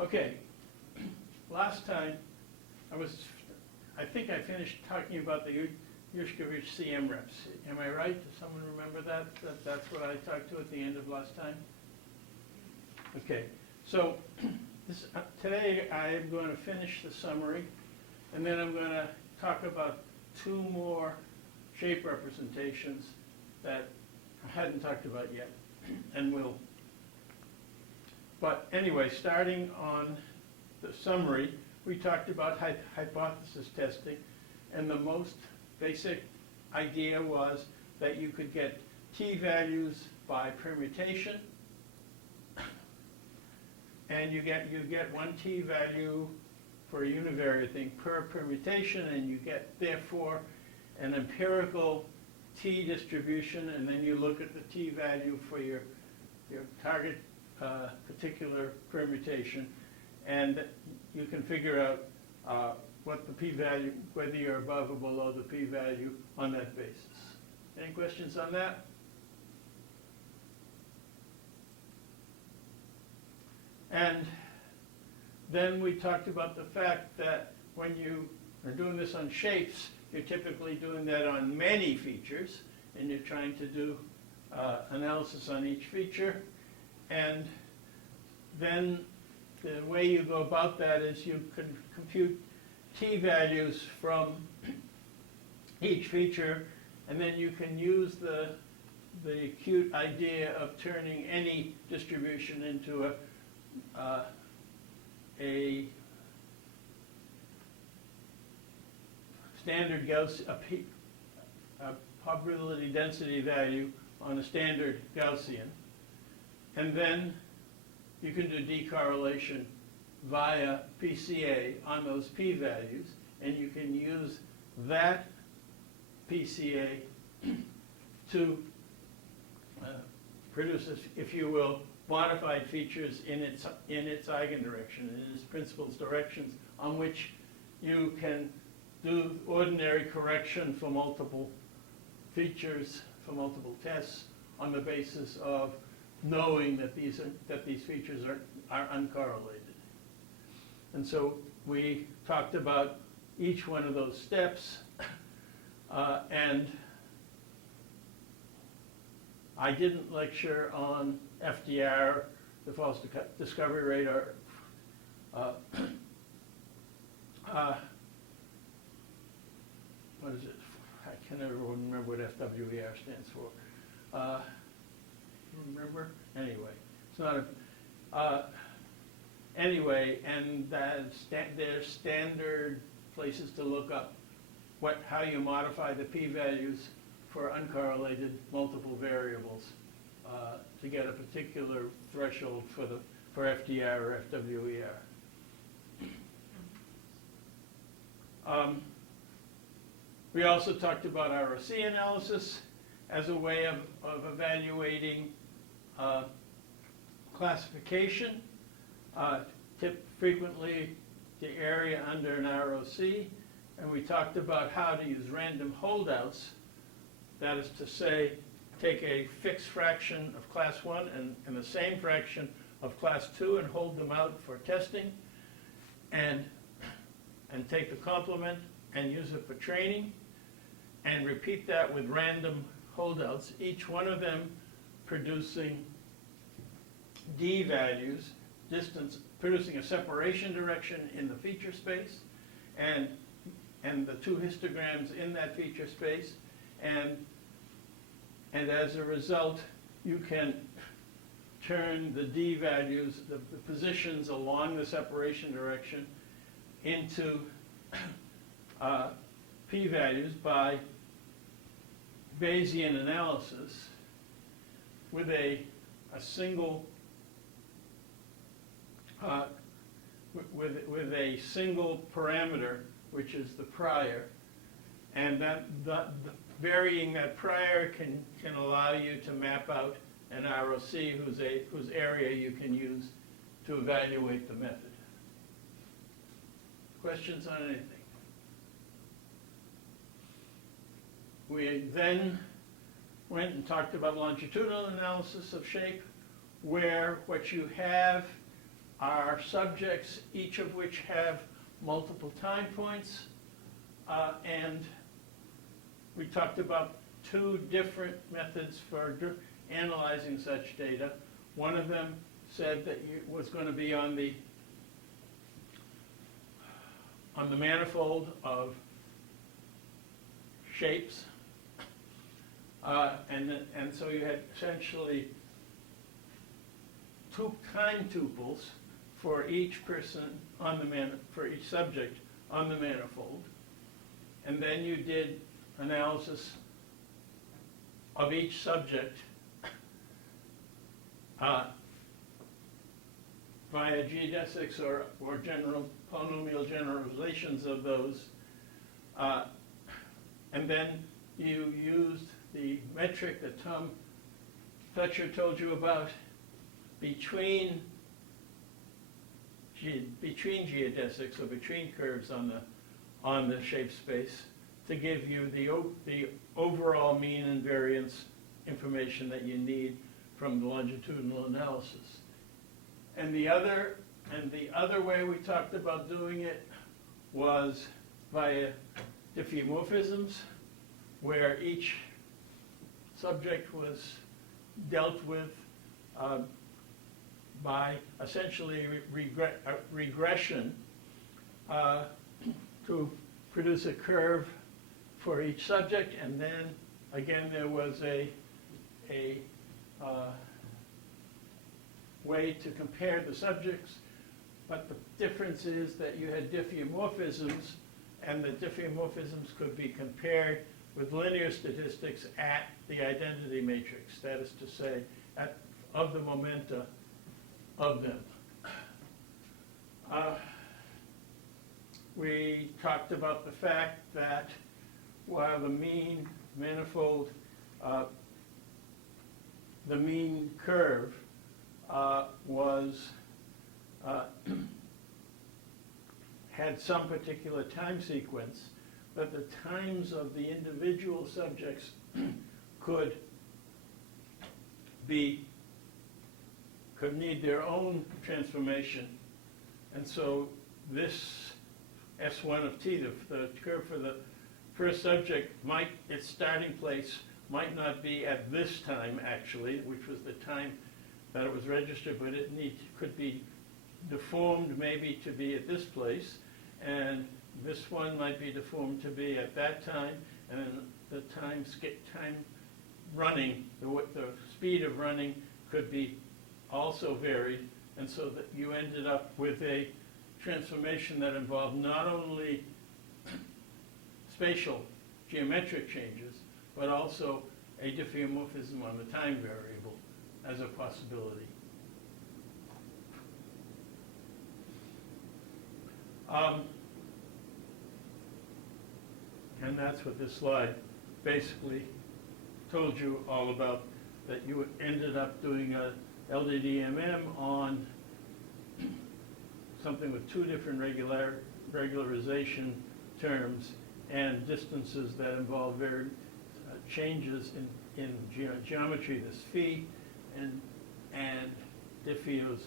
Okay, last time, I think I finished talking about the Yushkevich CM reps. Am I right? Does someone remember that? That's what I talked to at the end of last time? Okay, so today I am going to finish the summary, and then I'm going to talk about two more shape representations that I hadn't talked about yet, and will. But anyway, starting on the summary, we talked about hypothesis testing, and the most basic idea was that you could get t-values by permutation, and you get one t-value for a univariate thing per permutation, and you get, therefore, an empirical t-distribution, and then you look at the t-value for your target particular permutation, and you can figure out what the p-value, whether you're above or below the p-value on that basis. Any questions on that? And then we talked about the fact that when you are doing this on shapes, you're typically doing that on many features, and you're trying to do analysis on each feature. And then the way you go about that is you can compute t-values from each feature, and then you can use the cute idea of turning any distribution into a standard Gauss, a probability density value on a standard Gaussian. And then you can do decorrelation via PCA on those p-values, and you can use that PCA to produce, if you will, modified features in its eigendirection, in its principal's directions, on which you can do ordinary correction for multiple features, for multiple tests, on the basis of knowing that these features are uncorrelated. And so we talked about each one of those steps, and I didn't lecture on FDR, the false discovery rate, or what is it? I can never remember what FWER stands for. Remember? Anyway, it's not a. Anyway, and there's standard places to look up how you modify the p-values for uncorrelated multiple variables to get a particular threshold for FDR or FWER. We also talked about ROC analysis as a way of evaluating classification. Frequently the area under an ROC, and we talked about how to use random holdouts. That is to say, take a fixed fraction of class 1 and the same fraction of class 2 and hold them out for testing, and take the complement and use it for training, and repeat that with random holdouts, each one of them producing d values, distance, producing a separation direction in the feature space, and the two histograms in that feature space, and as a result, you can turn the d values, the positions along the separation direction, into p-values by Bayesian analysis with a single with a single parameter, which is the prior, and varying that prior can allow you to map out an ROC whose area you can use to evaluate the method. Questions on anything? We then went and talked about longitudinal analysis of shape, where what you have are subjects, each of which have multiple time points, and we talked about two different methods for analyzing such data. One of them said that it was going to be on the manifold of shapes, and so you had essentially two time tuples for each person on the for each subject on the manifold, and then you did analysis of each subject via geodesics or general polynomial generalizations of those, and then you used the metric that Tom Fletcher told you about between geodesics, or between curves on the shape space, to give you the overall mean and variance information that you need from the longitudinal analysis. And the other way we talked about doing it was via diffeomorphisms, where each subject was dealt with by essentially regression to produce a curve for each subject, and then again there was a way to compare the subjects, but the difference is that you had diffeomorphisms, and the diffeomorphisms could be compared with linear statistics at the identity matrix, that is to say, of the momenta of them. We talked about the fact that while the mean manifold, the mean curve had some particular time sequence, but the times of the individual subjects could need their own transformation. And so this S1 of t, the curve for the first subject, its starting place might not be at this time actually, which was the time that it was registered, but it could be deformed maybe to be at this place, and this one might be deformed to be at that time, and then the time running, the speed of running could be also varied, and so that you ended up with a transformation that involved not only spatial geometric changes, but also a diffeomorphism on the time variable as a possibility. And that's what this slide basically told you all about, that you ended up doing a LDDMM on something with two different regularization terms and distances that involve changes in geometry, this phi, and diffeos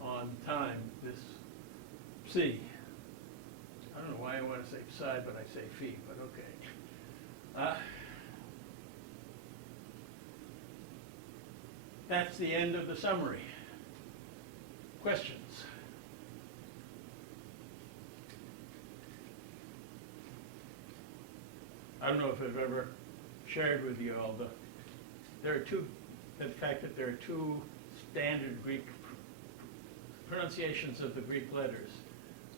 on time, this psi. I don't know why I want to say psi, but I say phi, but okay. That's the end of the summary. Questions? I don't know if I've ever shared with you all the fact that there are two standard Greek pronunciations of the Greek letters.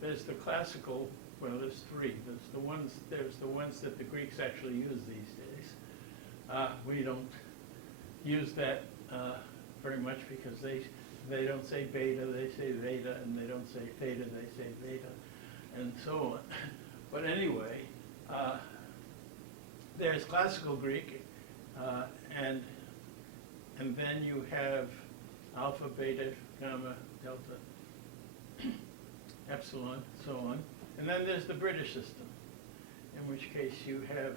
There's the classical, well, there's three. There's the ones that the Greeks actually use these days. We don't use that very much because they don't say beta, they say veda, and they don't say theta, they say veda, and so on. But anyway, there's classical Greek, and then you have alpha, beta, gamma, delta, epsilon, so on. And then there's the British system, in which case you have,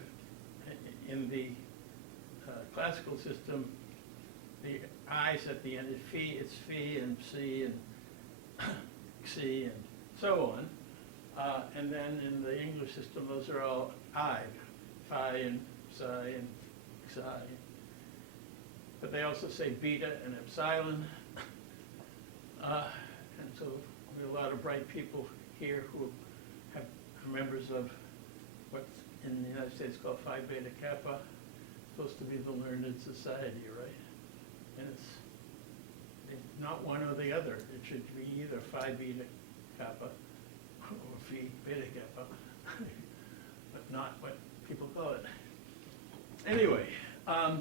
in the classical system, the i's at the end of phi, it's phi and psi xi, and so on. And then in the English system, those are all I, phi and psi and xi. But they also say beta and epsilon. And so we have a lot of bright people here who are members of what's in the United States called Phi Beta Kappa, supposed to be the learned society, right? And it's not one or the other. It should be either Phi Beta Kappa or Phi Beta Kappa, but not what people call it. Anyway, I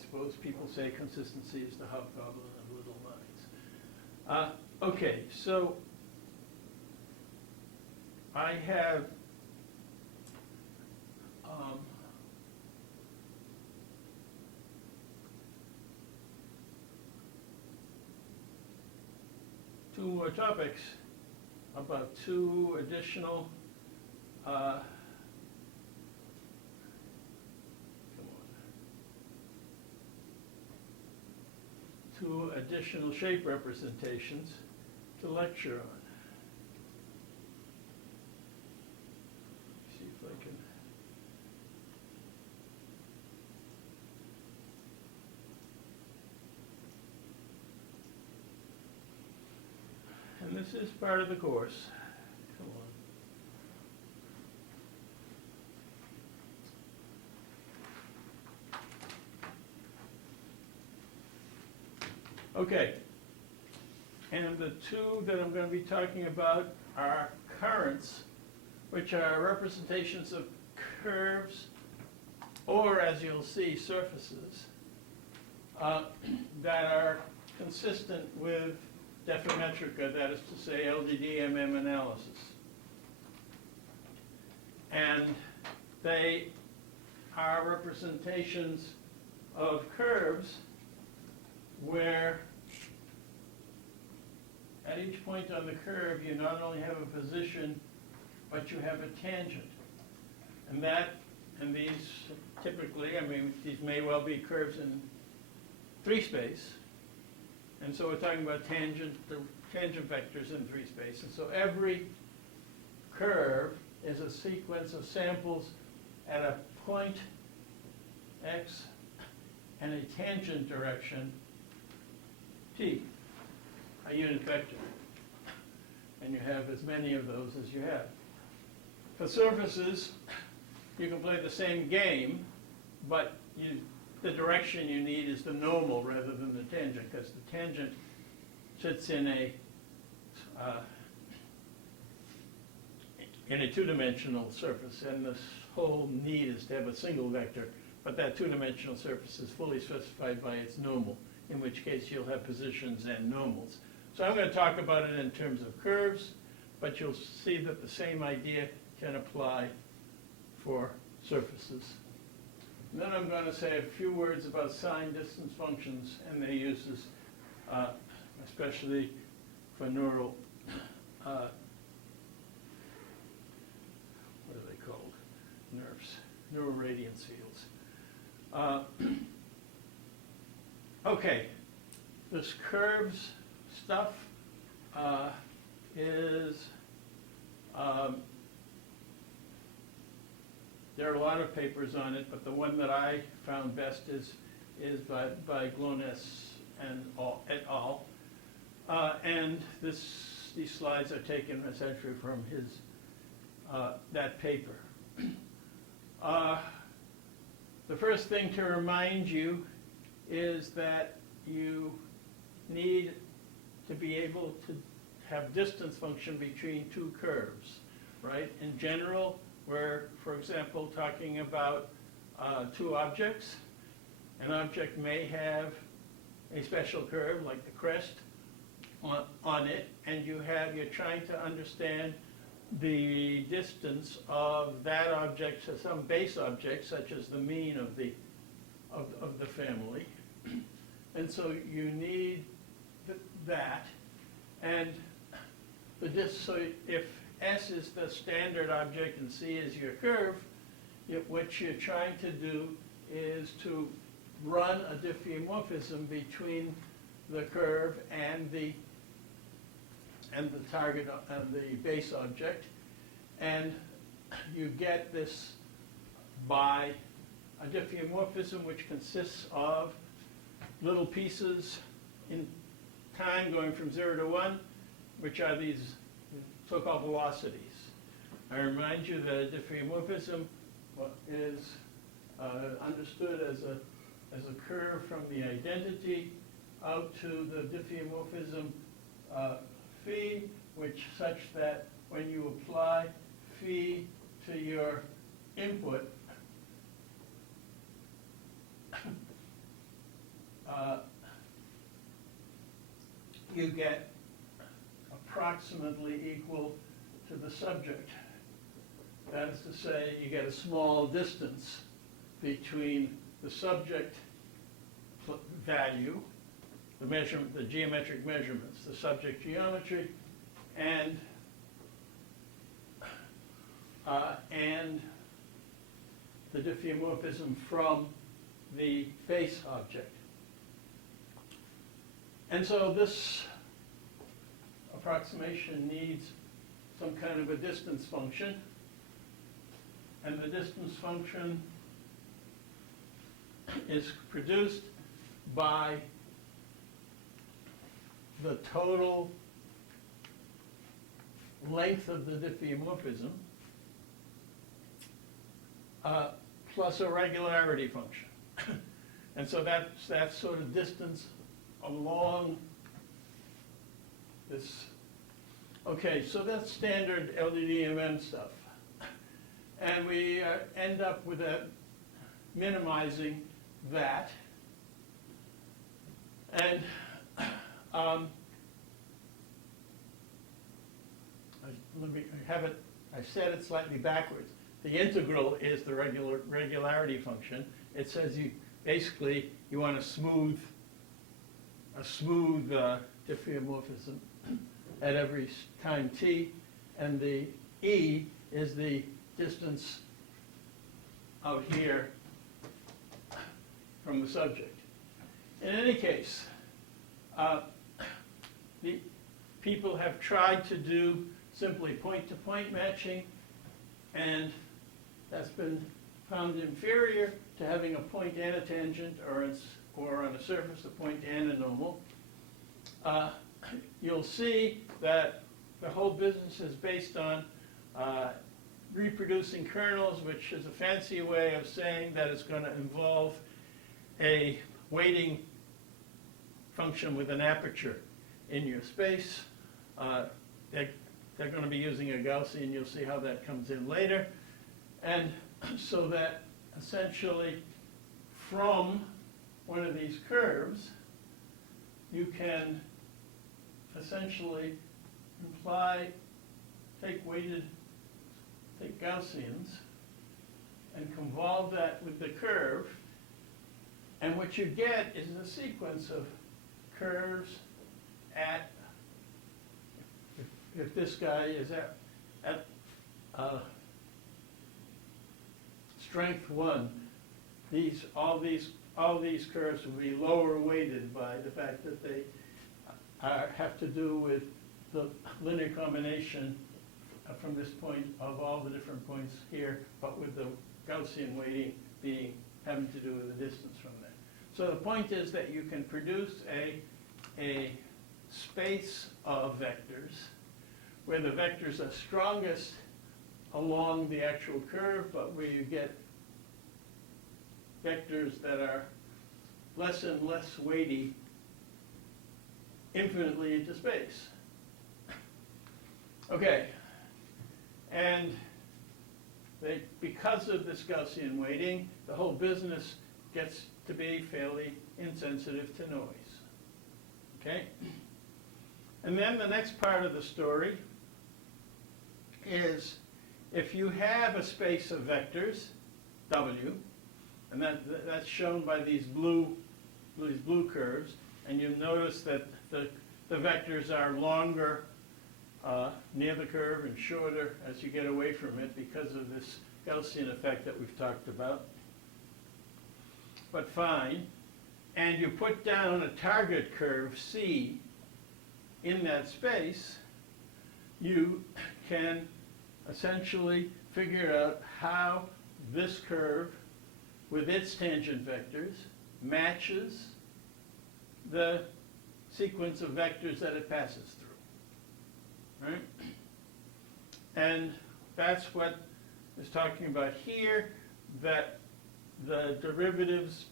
suppose people say consistency is the hobgoblin of little minds. Okay, so I have two more topics about two additional two additional shape representations to lecture on. See if I can. And this is part of the course. Come on. Okay. And the two that I'm going to be talking about are currents, which are representations of curves, or as you'll see, surfaces, that are consistent with Defimetrica, that is to say LDD-MM analysis. And they are representations of curves where at each point on the curve you not only have a position, but you have a tangent. And these typically, I mean, these may well be curves in 3-space. And so we're talking about the tangent vectors in 3-space. And so every curve is a sequence of samples at a point x and a tangent direction t, a unit vector. And you have as many of those as you have. For surfaces, you can play the same game, but the direction you need is the normal rather than the tangent, because the tangent sits in a two-dimensional surface, and this whole need is to have a single vector, but that two-dimensional surface is fully specified by its normal, in which case you'll have positions and normals. So I'm going to talk about it in terms of curves, but you'll see that the same idea can apply for surfaces. And then I'm going to say a few words about sign distance functions and their uses, especially for neural, what are they called? Nerves, neural radiance fields. Okay, this curves stuff is, there are a lot of papers on it, but the one that I found best is by Glones and et al. And these slides are taken essentially from his that paper. The first thing to remind you is that you need to be able to have distance function between two curves, right? In general, we're, for example, talking about two objects. An object may have a special curve, like the crest, on it, and you're trying to understand the distance of that object to some base object, such as the mean of the family. And so you need that. And so if S is the standard object and C is your curve, what you're trying to do is to run a diffeomorphism between the curve and the and the target, and the base object, and you get this by a diffeomorphism which consists of little pieces in time going from 0 to 1, which are these so-called velocities. I remind you that a diffeomorphism is understood as a curve from the identity out to the diffeomorphism phi, which such that when you apply phi to your input, you get approximately equal to the subject. That is to say, you get a small distance between the subject value, the measurement, the geometric measurements, the subject geometry, and the diffeomorphism from the base object. And so this approximation needs some kind of a distance function, and the distance function is produced by the total length of the diffeomorphism plus a regularity function. And so that's that sort of distance along this. Okay, so that's standard LDDMM stuff. And we end up with minimizing that. And I said it slightly backwards. The integral is the regularity function. It says you basically you want a smooth diffeomorphism at every time t, and the e is the distance out here from the subject. In any case, the people have tried to do simply point-to-point matching, and that's been found inferior to having a point and a tangent, or on a surface a point and a normal. You'll see that the whole business is based on reproducing kernels, which is a fancy way of saying that it's going to involve a weighting function with an aperture in your space. They're going to be using a Gaussian. You'll see how that comes in later. And so that essentially from one of these curves, you can essentially take Gaussians and convolve that with the curve, and what you get is a sequence of curves at, if this guy is at strength 1, all these curves will be lower weighted by the fact that they have to do with the linear combination from this point of all the different points here, but with the Gaussian weighting having to do with the distance from there. So the point is that you can produce a space of vectors where the vectors are strongest along the actual curve, but where you get vectors that are less and less weighty infinitely into space. Okay, and because of this Gaussian weighting, the whole business gets to be fairly insensitive to noise. Okay? And then the next part of the story is if you have a space of vectors, W, and that's shown by these blue curves, and you notice that the vectors are longer near the curve and shorter as you get away from it because of this Gaussian effect that we've talked about. But fine. And you put down a target curve, C, in that space, you can essentially figure out how this curve with its tangent vectors matches the sequence of vectors that it passes through, right? And that's what is talking about here, that the derivatives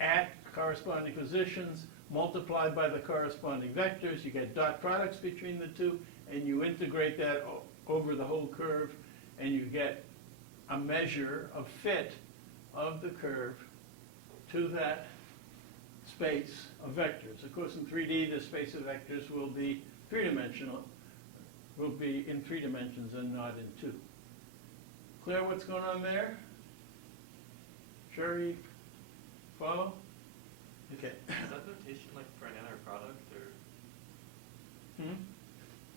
at corresponding positions multiplied by the corresponding vectors, you get dot products between the two, and you integrate that over the whole curve, and you get a measure of fit of the curve to that space of vectors. Of course, in 3D, the space of vectors will be three-dimensional, will be in 3 dimensions and not in 2. Clear what's going on there? Sure you follow? Okay. Is that notation like for an inner product, or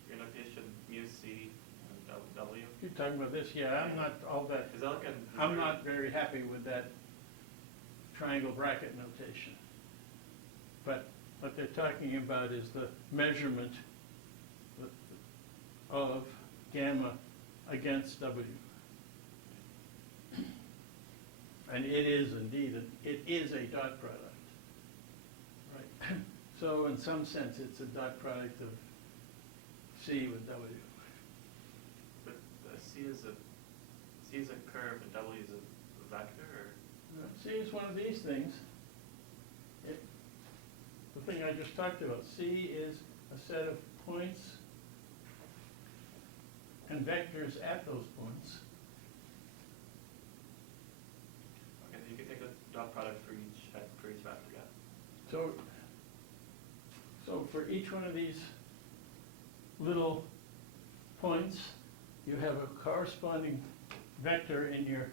your notation mu c and w? You're talking about this, yeah, I'm not all that, Is that like a? I'm not very happy with that triangle bracket notation. But what they're talking about is the measurement of gamma against W. And it is indeed, it is a dot product. Right. So in some sense, it's a dot product of C with W. But c is a curve and w is a vector, or? C is one of these things. The thing I just talked about, C is a set of points and vectors at those points. Okay, so you can take a dot product for each vector, yeah. So for each one of these little points, you have a corresponding vector in your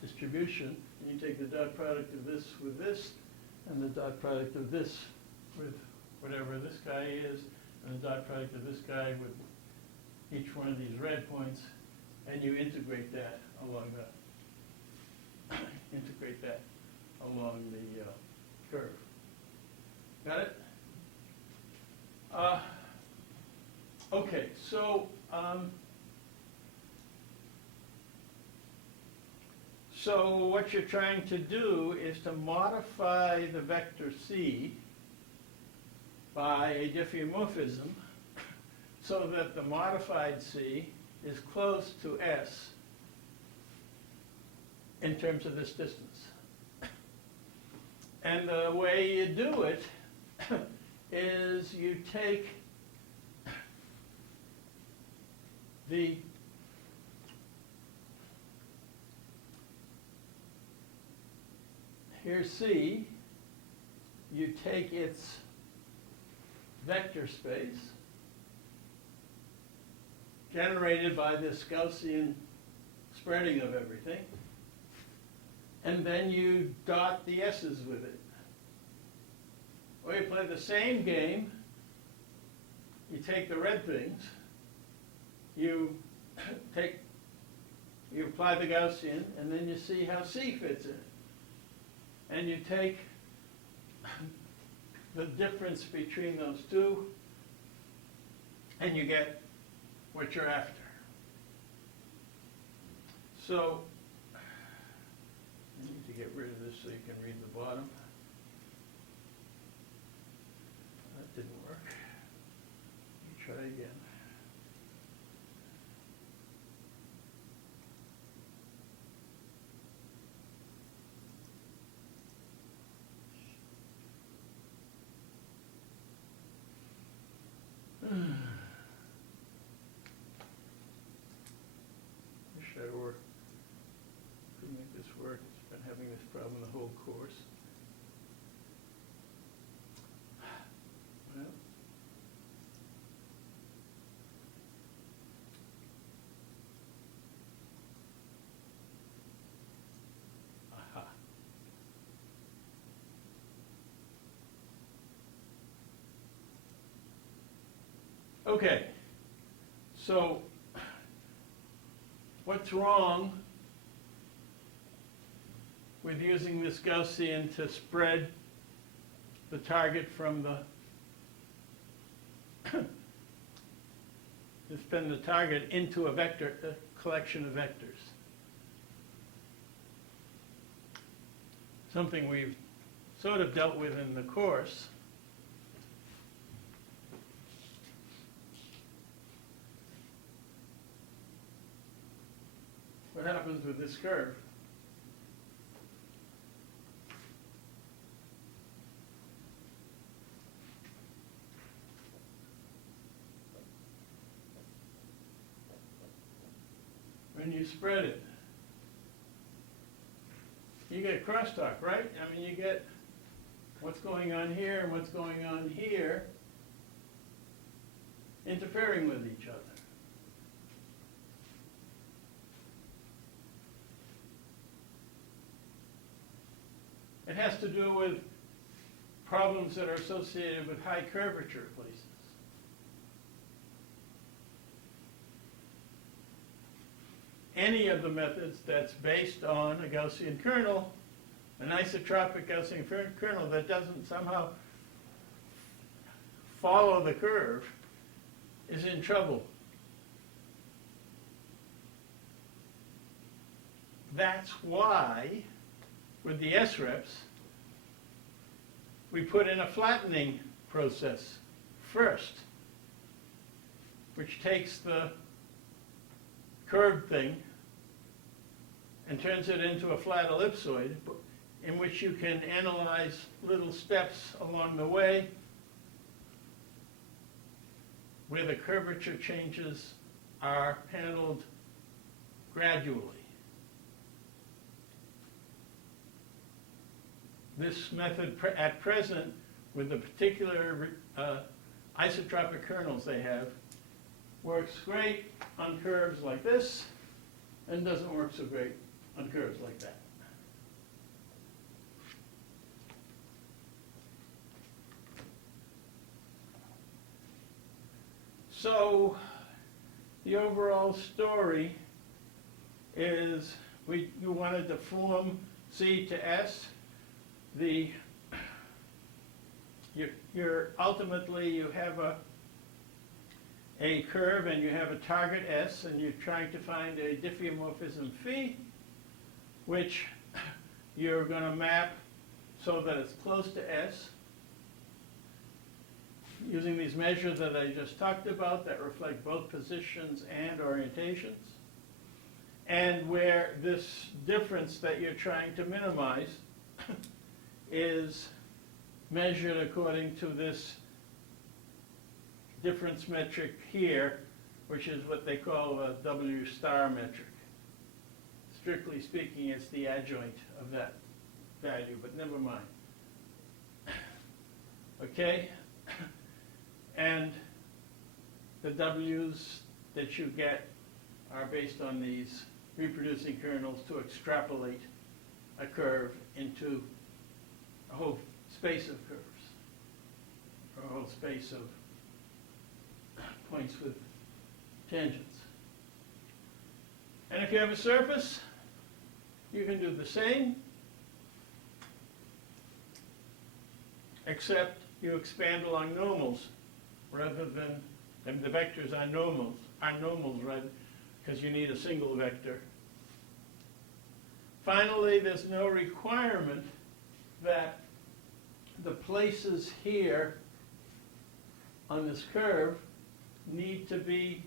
distribution, and you take the dot product of this with this, and the dot product of this with whatever this guy is, and the dot product of this guy with each one of these red points, and you integrate that along the curve. Got it? Okay, so what you're trying to do is to modify the vector C by a diffeomorphism so that the modified C is close to S in terms of this distance. And the way you do it is you take here's C, you take its vector space generated by this Gaussian spreading of everything, and then you dot the S's with it. Or you play the same game, you take the red things, you apply the Gaussian, and then you see how C fits in. And you take the difference between those two, and you get what you're after. So, I need to get rid of this so you can read the bottom. That didn't work. Let me try again. Wish I could make this work. It's been having this problem the whole course. Well, aha. Okay, so what's wrong with using this Gaussian to spread the target from the to spin the target into a vector, a collection of vectors. Something we've sort of dealt with in the course. What happens with this curve? When you spread it, you get crosstalk, right? I mean, you get what's going on here and what's going on here interfering with each other. It has to do with problems that are associated with high curvature places. Any of the methods that's based on a Gaussian kernel, an isotropic Gaussian kernel that doesn't somehow follow the curve, is in trouble. That's why, with the SREPs, we put in a flattening process first, which takes the curved thing and turns it into a flat ellipsoid in which you can analyze little steps along the way where the curvature changes are handled gradually. This method at present, with the particular isotropic kernels they have, works great on curves like this and doesn't work so great on curves like that. So the overall story is you wanted to form C to S. Ultimately you have a curve and you have a target S, and you're trying to find a diffeomorphism phi, which you're going to map so that it's close to S, using these measures that I just talked about that reflect both positions and orientations, and where this difference that you're trying to minimize is measured according to this difference metric here, which is what they call a W star metric. Strictly speaking, it's the adjoint of that value, but never mind. Okay? And the W's that you get are based on these reproducing kernels to extrapolate a curve into a whole space of curves, or a whole space of points with tangents. And if you have a surface, you can do the same, except you expand along normals rather than, and the vectors are normals rather, because you need a single vector. Finally, there's no requirement that the places here on this curve need to be,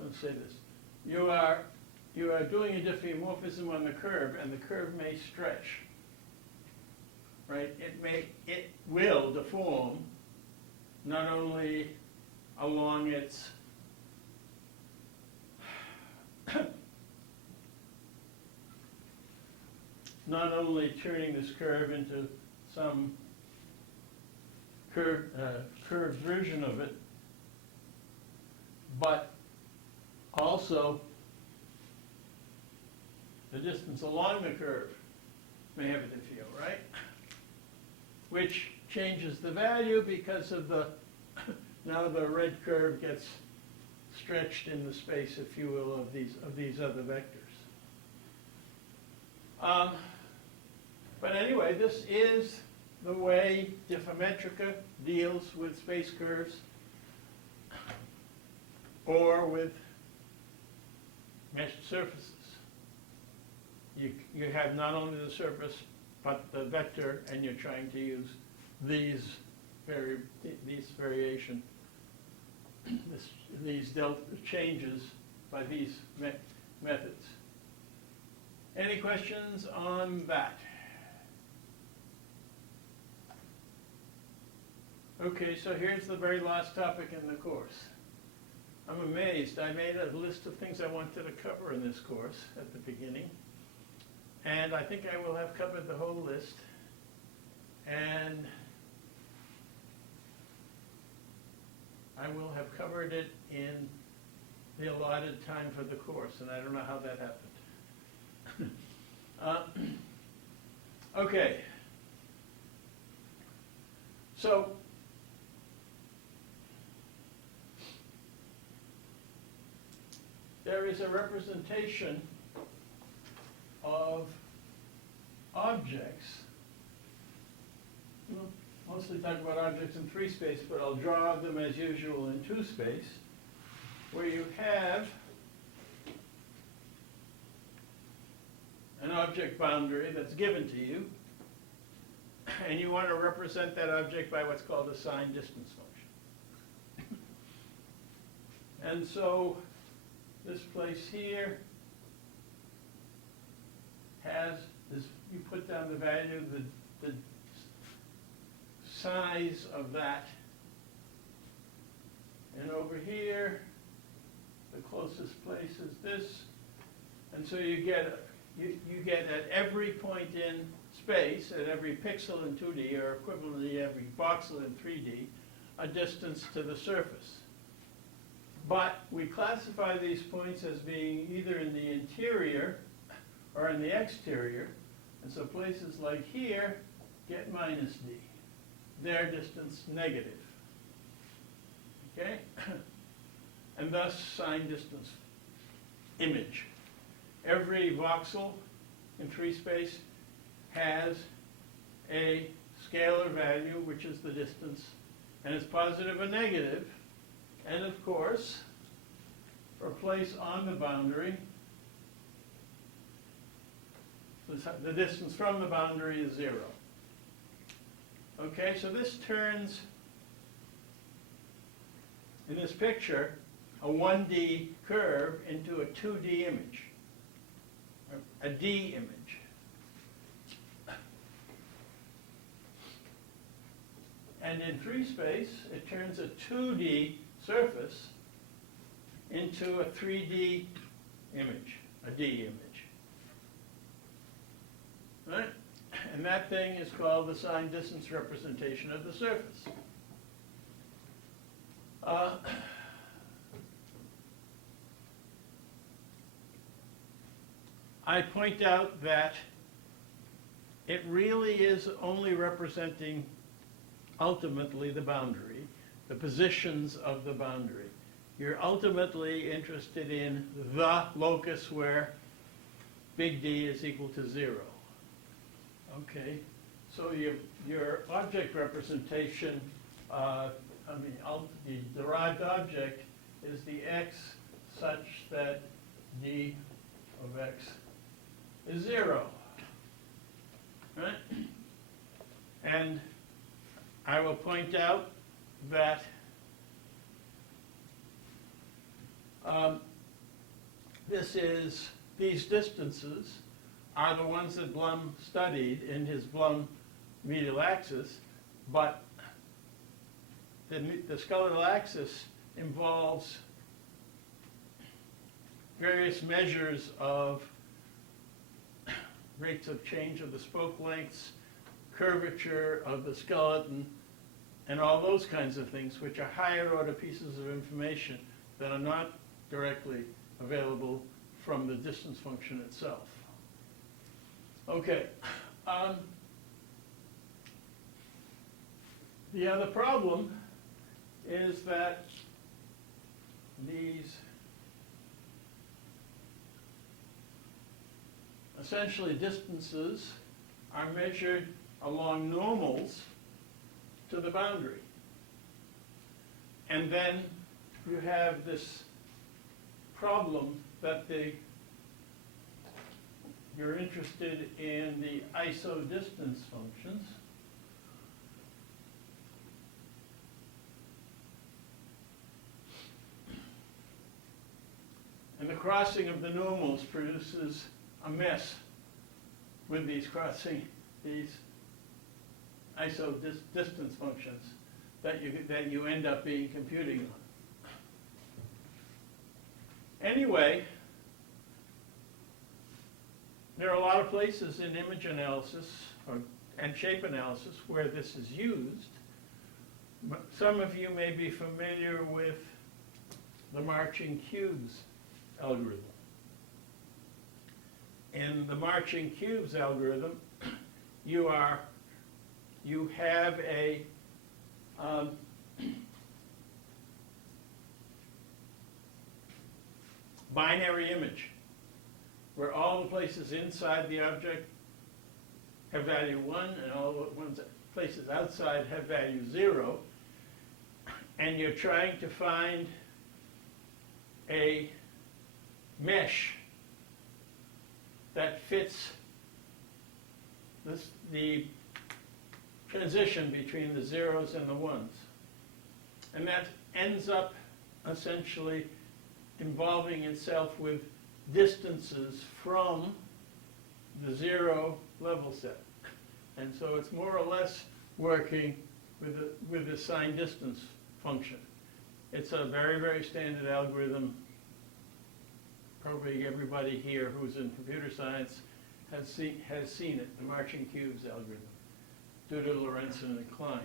let's say this, you are doing a diffeomorphism on the curve, and the curve may stretch, right? It will deform not only along its not only turning this curve into some curved version of it, but also the distance along the curve may have a diffeo, right? Which changes the value because of the, now the red curve gets stretched in the space, if you will, of these other vectors. But anyway, this is the way Diffemetrica deals with space curves or with meshed surfaces. You have not only the surface, but the vector, and you're trying to use these variation, these delta changes by these methods. Any questions on that? Okay, so here's the very last topic in the course. I'm amazed. I made a list of things I wanted to cover in this course at the beginning. And I think I will have covered the whole list. And I will have covered it in the allotted time for the course, and I don't know how that happened. Okay. So, there is a representation of objects. We'll mostly talk about objects in 3 space, but I'll draw them as usual in 2 space, where you have an object boundary that's given to you, and you want to represent that object by what's called a sign distance function. And so this place here has this, you put down the value, the size of that. And over here, the closest place is this. And so you get at every point in space, at every pixel in 2D, or equivalently every voxel in 3D, a distance to the surface. But we classify these points as being either in the interior or in the exterior. And so places like here get minus d. Their distance negative. Okay? And thus sign distance image. Every voxel in 3 space has a scalar value, which is the distance, and it's positive or negative. And of course, for a place on the boundary, the distance from the boundary is 0. Okay, so this turns, in this picture, a 1D curve into a 2D image, a D image. And in 3 space, it turns a 2D surface into a 3D image, a D image. Right? And that thing is called the sign distance representation of the surface. I point out that it really is only representing ultimately the boundary, the positions of the boundary. You're ultimately interested in the locus where big D is equal to 0. Okay, so your object representation, the derived object is the x such that d of x is 0, right? And I will point out that these distances are the ones that Blum studied in his Blum medial axis, but the skeletal axis involves various measures of rates of change of the spoke lengths, curvature of the skeleton, and all those kinds of things, which are higher order pieces of information that are not directly available from the distance function itself. Okay. The other problem is that these essentially distances are measured along normals to the boundary. And then you have this problem that you're interested in the isodistance functions. And the crossing of the normals produces a mess with these isodistance functions that you end up being computing on. Anyway, there are a lot of places in image analysis and shape analysis where this is used. Some of you may be familiar with the marching cubes algorithm. In the marching cubes algorithm, you have a binary image where all the places inside the object have value 1 and all the places outside have value 0, and you're trying to find a mesh that fits the transition between the zeros and the ones. And that ends up essentially involving itself with distances from the 0 level set. And so it's more or less working with the sign distance function. It's a very, very standard algorithm. Probably everybody here who's in computer science has seen it, the marching cubes algorithm, due to Lorentz and Klein.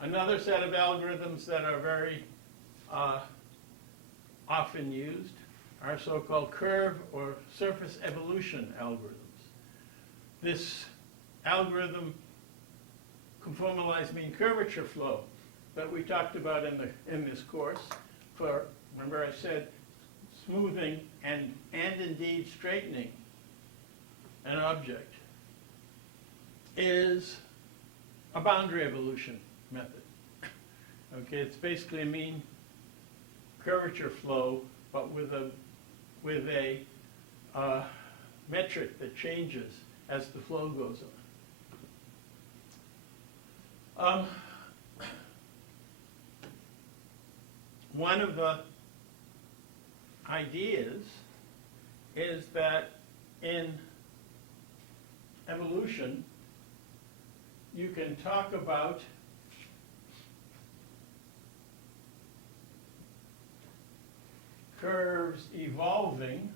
Another set of algorithms that are very often used are so-called curve or surface evolution algorithms. This algorithm, conformalized mean curvature flow, that we talked about in this course, remember I said smoothing and indeed straightening an object, is a boundary evolution method. Okay, it's basically a mean curvature flow, but with a metric that changes as the flow goes on. One of the ideas is that in evolution, you can talk about curves evolving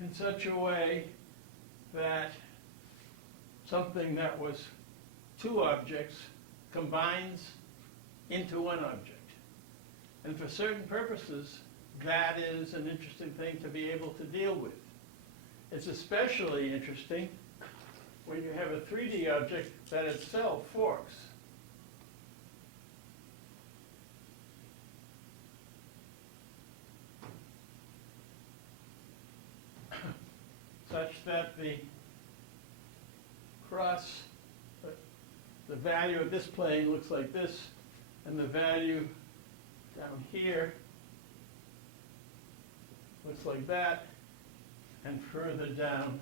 in such a way that something that was two objects combines into one object. And for certain purposes, that is an interesting thing to be able to deal with. It's especially interesting when you have a 3D object that itself forks. Such that the cross, the value of this plane looks like this, and the value down here looks like that, and further down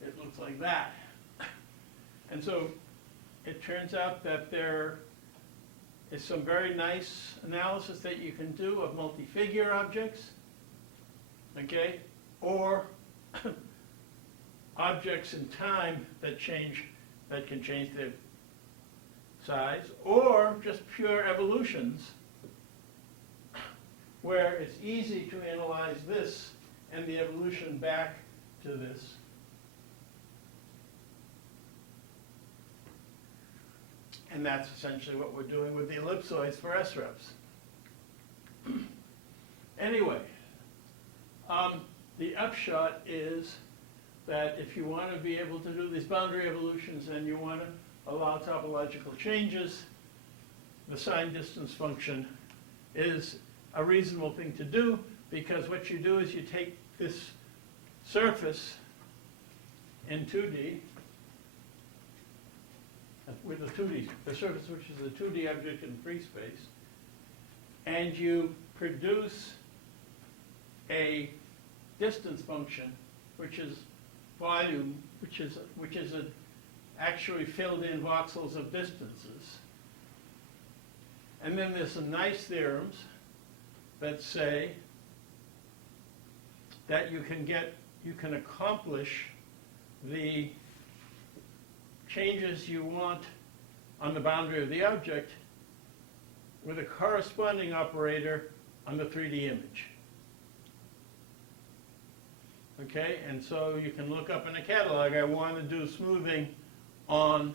it looks like that. And so it turns out that there is some very nice analysis that you can do of multi-figure objects, okay, or objects in time that can change their size, or just pure evolutions where it's easy to analyze this and the evolution back to this. And that's essentially what we're doing with the ellipsoids for SREFs. Anyway, the upshot is that if you want to be able to do these boundary evolutions and you want to allow topological changes, the sign distance function is a reasonable thing to do, because what you do is you take this surface in 2D, with the surface which is a 2D object in free space, and you produce a distance function which is volume, which is actually filled in voxels of distances. And then there's some nice theorems that say that you can accomplish the changes you want on the boundary of the object with a corresponding operator on the 3D image. Okay, and so you can look up in a catalog, I want to do smoothing on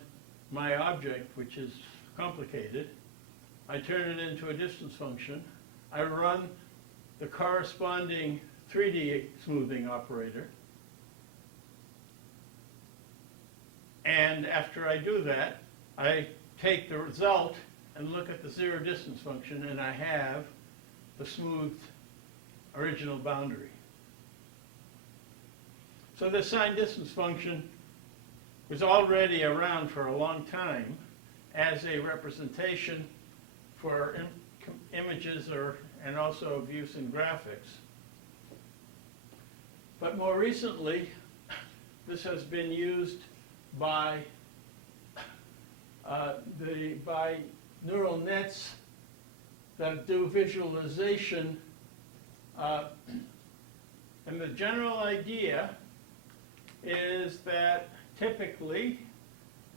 my object, which is complicated. I turn it into a distance function. I run the corresponding 3D smoothing operator. And after I do that, I take the result and look at the zero distance function, and I have the smoothed original boundary. So the sign distance function was already around for a long time as a representation for images and also of use in graphics. But more recently, this has been used by neural nets that do visualization, and the general idea is that typically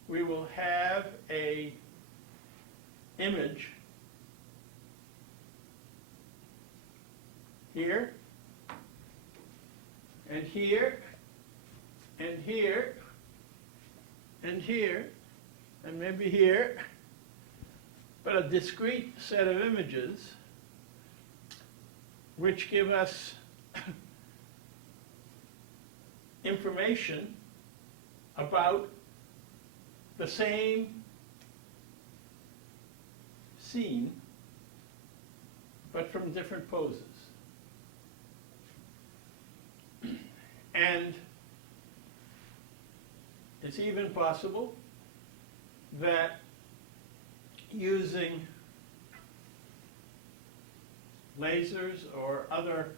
we will have a image here, and here, and here, and here, and maybe here, but a discrete set of images which give us information about the same scene, but from different poses. And it's even possible that using lasers or other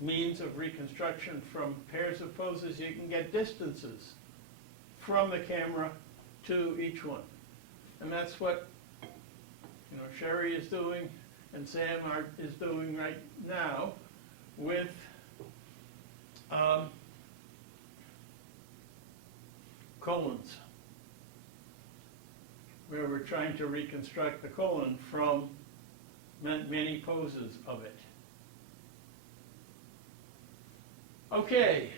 means of reconstruction from pairs of poses, you can get distances from the camera to each one. And that's what Sherry is doing and Sam is doing right now with colons, where we're trying to reconstruct the colon from many poses of it. Okay,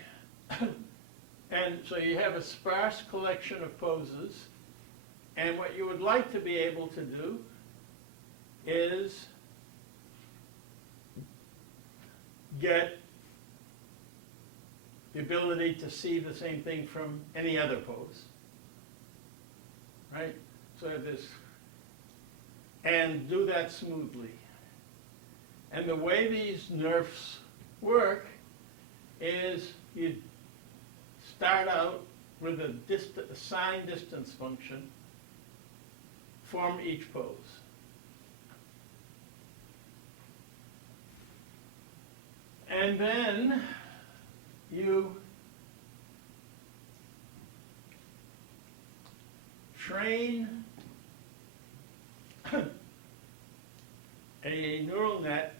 and so you have a sparse collection of poses, and what you would like to be able to do is get the ability to see the same thing from any other pose, right? So this, and do that smoothly. And the way these NeRFs work is you start out with a sign distance function from each pose. And then you train a neural net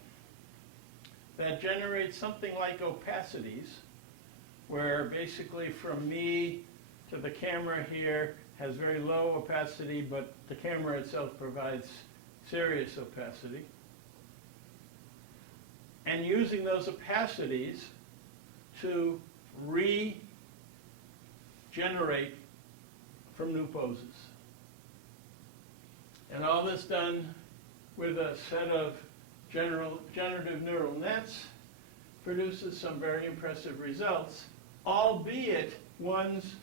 that generates something like opacities, where basically from me to the camera here has very low opacity, but the camera itself provides serious opacity. And using those opacities to regenerate from new poses. And all this done with a set of generative neural nets produces some very impressive results albeit one's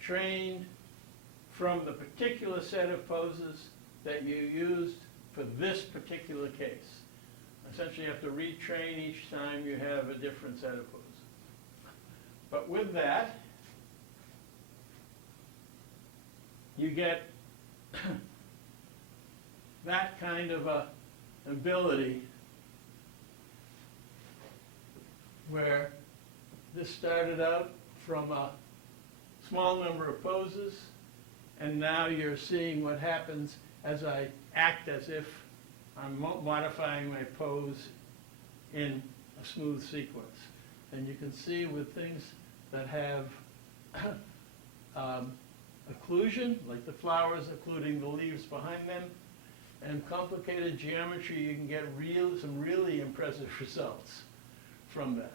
trained from the particular set of poses that you used for this particular case. Essentially, you have to retrain each time you have a different set of poses. But with that, you get that kind of a ability where this started out from a small number of poses, and now you're seeing what happens as I act as if I'm modifying my pose in a smooth sequence. And you can see with things that have occlusion, like the flowers occluding the leaves behind them, and complicated geometry, you can get some really impressive results from that.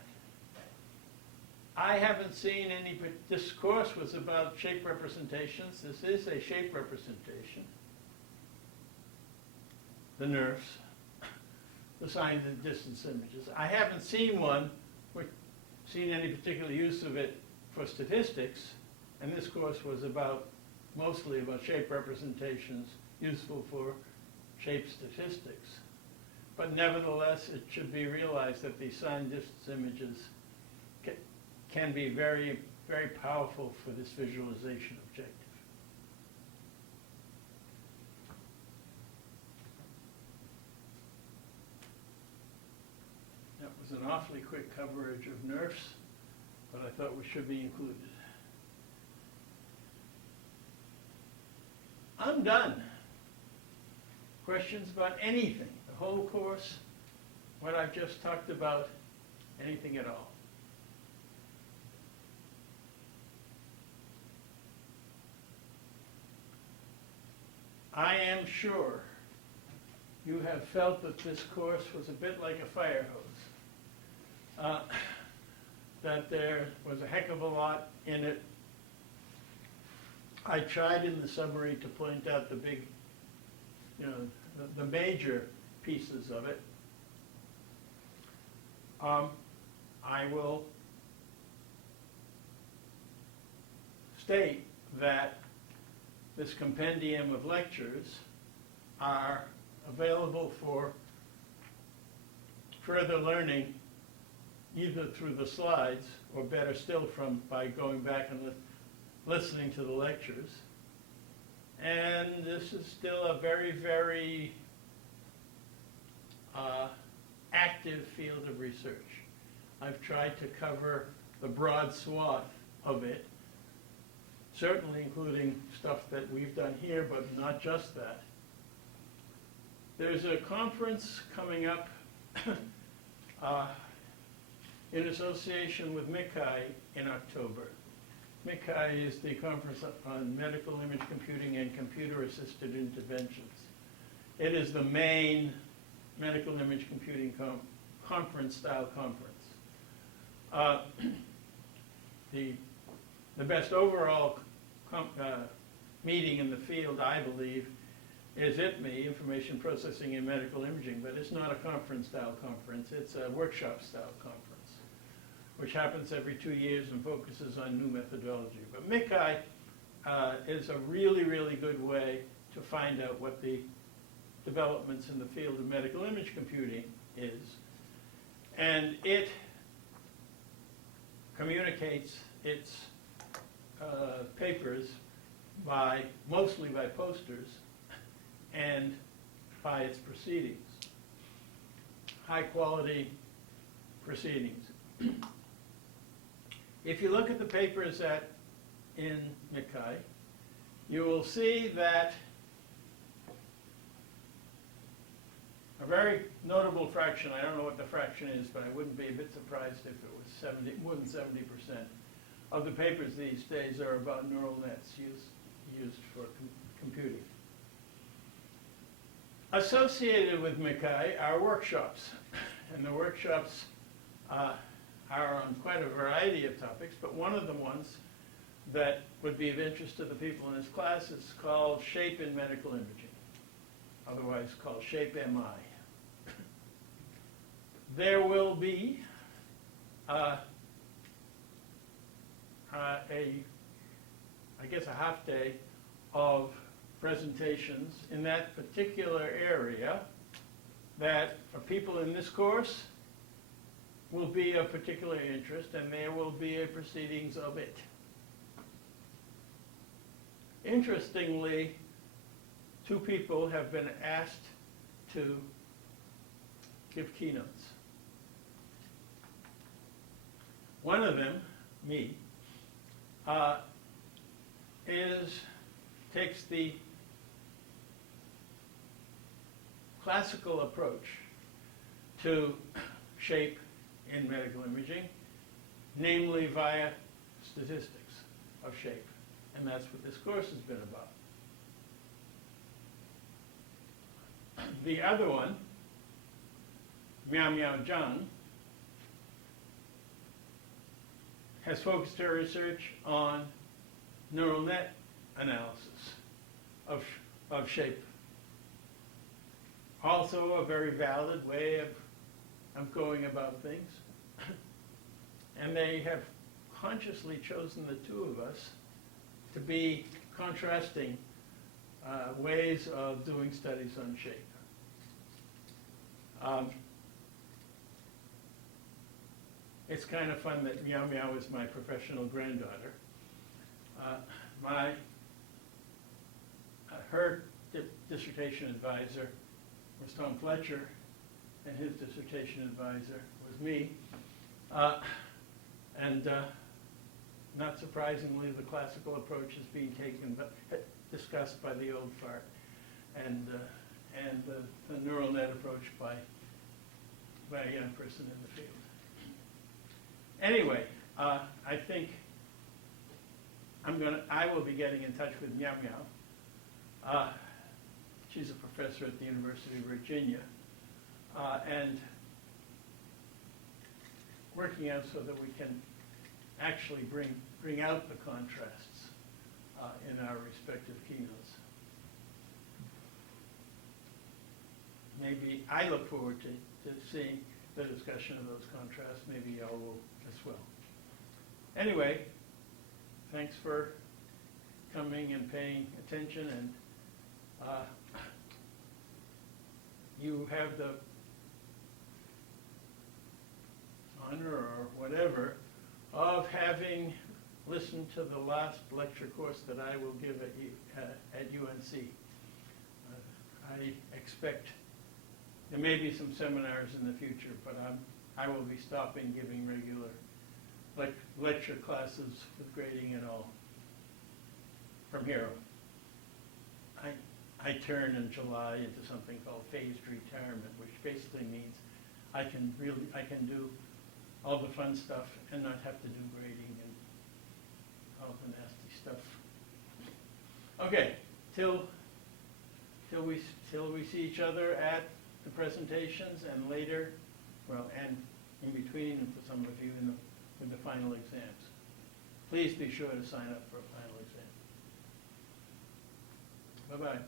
I haven't seen any, this course was about shape representations. This is a shape representation. The nerfs, the signs and distance images. I haven't seen any particular use of it for statistics, and this course was mostly about shape representations useful for shape statistics. But nevertheless, it should be realized that these sign distance images can be very, very powerful for this visualization objective. That was an awfully quick coverage of nerfs, but I thought we should be included. I'm done. Questions about anything, the whole course, what I've just talked about, anything at all? I am sure you have felt that this course was a bit like a fire hose, that there was a heck of a lot in it. I tried in the summary to point out the big, the major pieces of it. I will state that this compendium of lectures are available for further learning, either through the slides or better still by going back and listening to the lectures. And this is still a very, very active field of research. I've tried to cover the broad swath of it, certainly including stuff that we've done here, but not just that. There's a conference coming up in association with MICCAI in October. MICCAI is the Conference on Medical Image Computing and Computer-Assisted Interventions. It is the main medical image computing conference-style conference. The best overall meeting in the field, I believe, is IPMI, Information Processing in Medical Imaging, but it's not a conference-style conference, it's a workshop-style conference, which happens every 2 years and focuses on new methodology. But MICCAI is a really, really good way to find out what the developments in the field of medical image computing is. And it communicates its papers mostly by posters and by its proceedings, high quality proceedings. If you look at the papers in MICCAI, you will see that a very notable fraction, I don't know what the fraction is, but I wouldn't be a bit surprised if it was more than 70% of the papers these days are about neural nets used for computing. Associated with MICCAI are workshops, and the workshops are on quite a variety of topics, but one of the ones that would be of interest to the people in this class is called Shape in Medical Imaging, otherwise called Shape MI. There will be I guess a half day of presentations in that particular area that for people in this course will be of particular interest, and there will be a proceedings of it. Interestingly, 2 people have been asked to give keynotes. One of them, me, takes the classical approach to shape in medical imaging, namely via statistics of shape. And that's what this course has been about. The other one, Miao Miao Zhang, has focused her research on neural net analysis of shape. Also a very valid way of going about things. And they have consciously chosen the 2 of us to be contrasting ways of doing studies on shape. It's kind of fun that Miao Miao is my professional granddaughter. Her dissertation advisor was Tom Fletcher, and his dissertation advisor was me. Not surprisingly, the classical approach is being taken, discussed by the old fart, and the neural net approach by a young person in the field. Anyway, I think I will be getting in touch with Miao Miao. She's a professor at the University of Virginia, and working out so that we can actually bring out the contrasts in our respective keynotes. Maybe I look forward to seeing the discussion of those contrasts. Maybe y'all will as well. Anyway, thanks for coming and paying attention, and you have the honor or whatever of having listened to the last lecture course that I will give at UNC. I expect there may be some seminars in the future, but I will be stopping giving regular lecture classes with grading and all from here on. I turn in July into something called phased retirement, which basically means I can do all the fun stuff and not have to do grading and all the nasty stuff. Okay, till we see each other at the presentations, and later, and in between, and for some of you in the final exams. Please be sure to sign up for a final exam. Bye-bye.